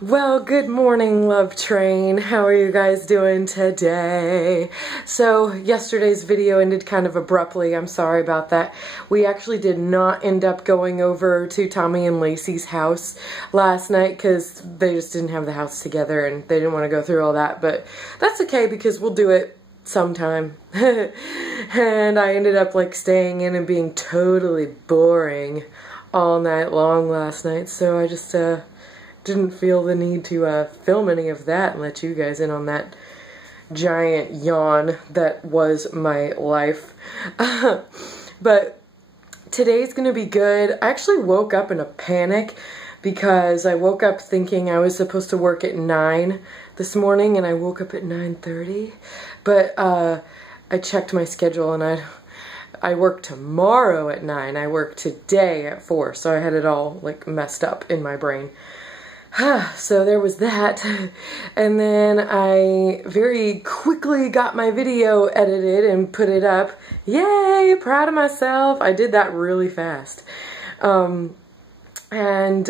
Well, good morning, love train. How are you guys doing today? So, yesterday's video ended kind of abruptly. I'm sorry about that. We actually did not end up going over to Tommy and Lacey's house last night because they just didn't have the house together and they didn't want to go through all that. But that's okay because we'll do it sometime. And I ended up like staying in and being totally boring all night long last night. So I just, didn't feel the need to film any of that and let you guys in on that giant yawn that was my life. But today's gonna be good. I actually woke up in a panic because I woke up thinking I was supposed to work at 9 this morning and I woke up at 9:30. But I checked my schedule and I work tomorrow at 9. I work today at 4, so I had it all like messed up in my brain. So there was that, and then I very quickly got my video edited and put it up. Yay, proud of myself. I did that really fast. Then I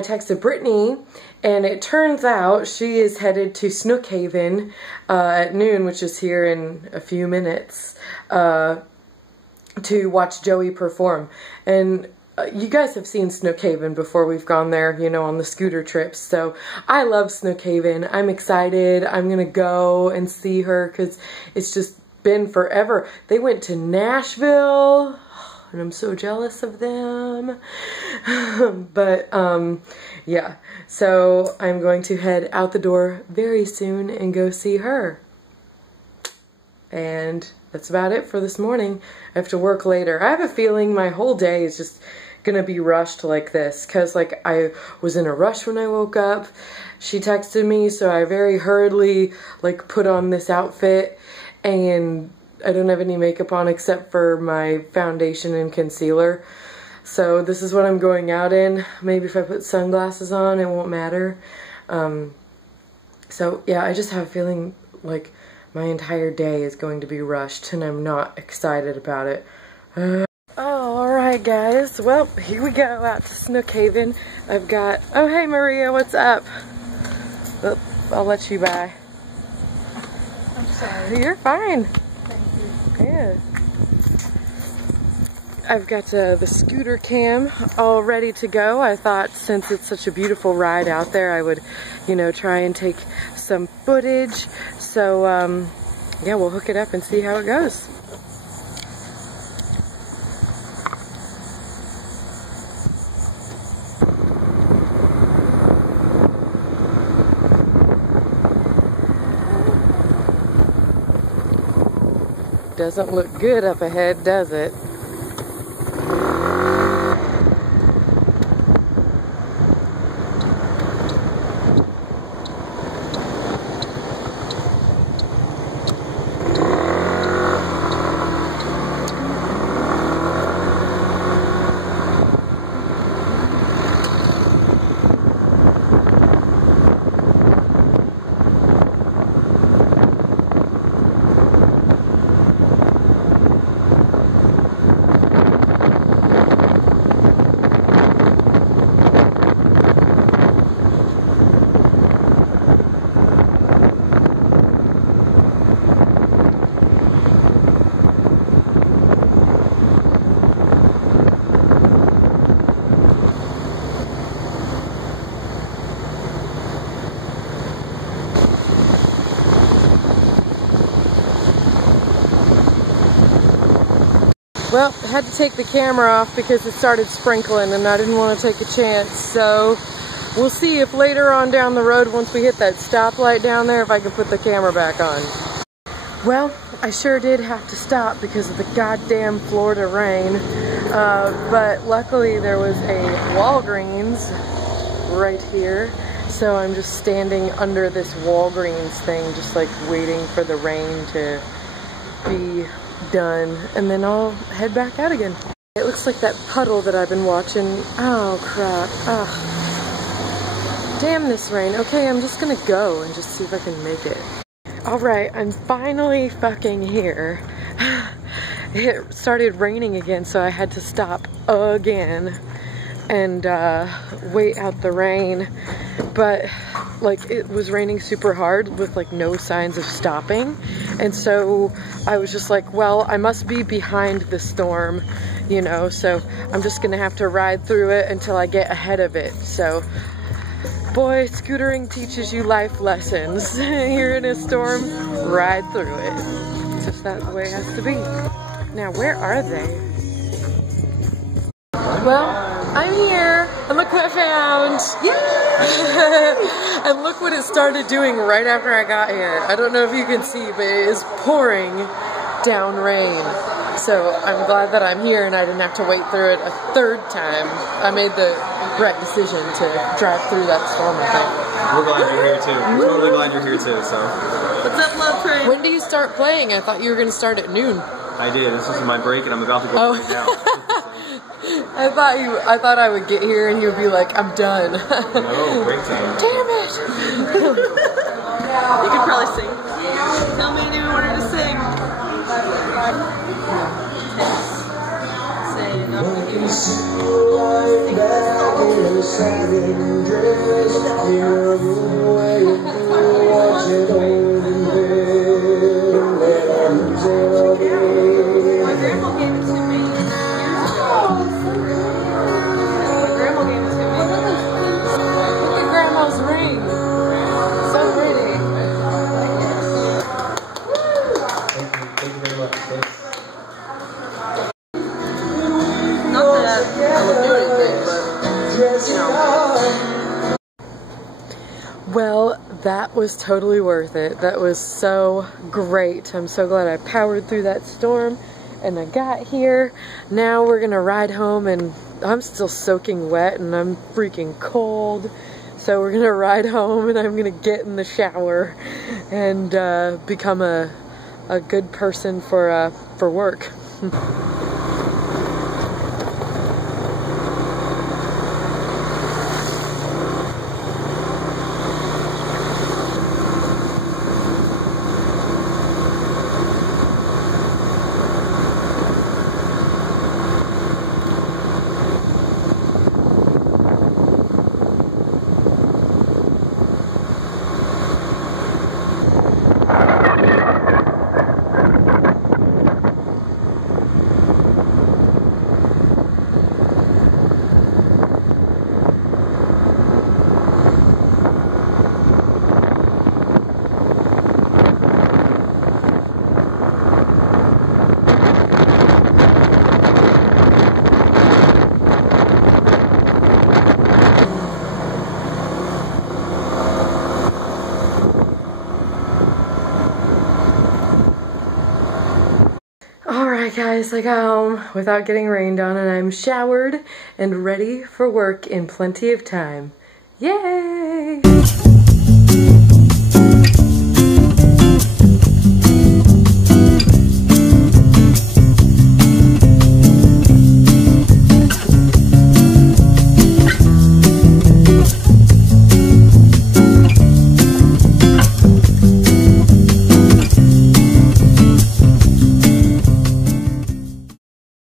texted Brittany, and it turns out she is headed to Snookhaven at noon, which is here in a few minutes, to watch Joey perform. And you guys have seen Snookhaven before. We've gone there, you know, on the scooter trips. So I love Snookhaven. I'm excited. I'm going to go and see her because it's just been forever. They went to Nashville and I'm so jealous of them. But yeah, so I'm going to head out the door very soon and go see her. And that's about it for this morning. I have to work later. I have a feeling my whole day is just gonna be rushed like this because like I was in a rush when I woke up. She texted me, so I very hurriedly like put on this outfit and I don't have any makeup on except for my foundation and concealer. So this is what I'm going out in. Maybe if I put sunglasses on it won't matter. So yeah, I just have a feeling like my entire day is going to be rushed and I'm not excited about it. Alright guys, well, here we go out to Snookhaven. I've got, oh hey Maria, what's up? Oh, I'll let you by. I'm sorry. You're fine. Thank you. Yeah. I've got the scooter cam all ready to go. I thought since it's such a beautiful ride out there, I would, you know, try and take some footage. So, yeah, we'll hook it up and see how it goes. Doesn't look good up ahead, does it? Well, I had to take the camera off because it started sprinkling and I didn't want to take a chance. So we'll see if later on down the road, once we hit that stoplight down there, if I can put the camera back on. Well, I sure did have to stop because of the goddamn Florida rain. But luckily there was a Walgreens right here. So I'm just standing under this Walgreens thing, just like waiting for the rain to be done, and then I'll head back out again. It looks like that puddle that I've been watching. Oh crap. Oh. Damn this rain. Okay, I'm just gonna go and just see if I can make it. Alright, I'm finally fucking here. It started raining again, so I had to stop again. and wait out the rain, but like it was raining super hard with like no signs of stopping, and so I was just like, well, I must be behind the storm, you know, so I'm just gonna have to ride through it until I get ahead of it. So boy, scootering teaches you life lessons. You're in a storm, ride through it. It's just that the way it has to be. Now, where are they? Well, I'm here, and look what I found. Yeah! And look what it started doing right after I got here. I don't know if you can see, but it is pouring down rain. So I'm glad that I'm here and I didn't have to wait through it a third time. I made the right decision to drive through that storm, I think. We're glad you're here too. We're totally glad you're here too, so. What's up, love train? When do you start playing? I thought you were going to start at noon. I did. This is my break and I'm about to go right now. I thought I would get here and you would be like, I'm done. No, break time. Damn it! You could probably sing. Tell me you wanted to sing. Say nothing. My grandma gave it to me years ago. My grandma gave it to me. Look at Grandma's ring. So pretty. Thank you very much. Thanks. Not that I would do anything, but you know. Well, that was totally worth it. That was so great. I'm so glad I powered through that storm and I got here. Now we're gonna ride home, and I'm still soaking wet and I'm freaking cold. So we're gonna ride home and I'm gonna get in the shower and become a good person for work. Alright guys, I got home without getting rained on and I'm showered and ready for work in plenty of time. Yay!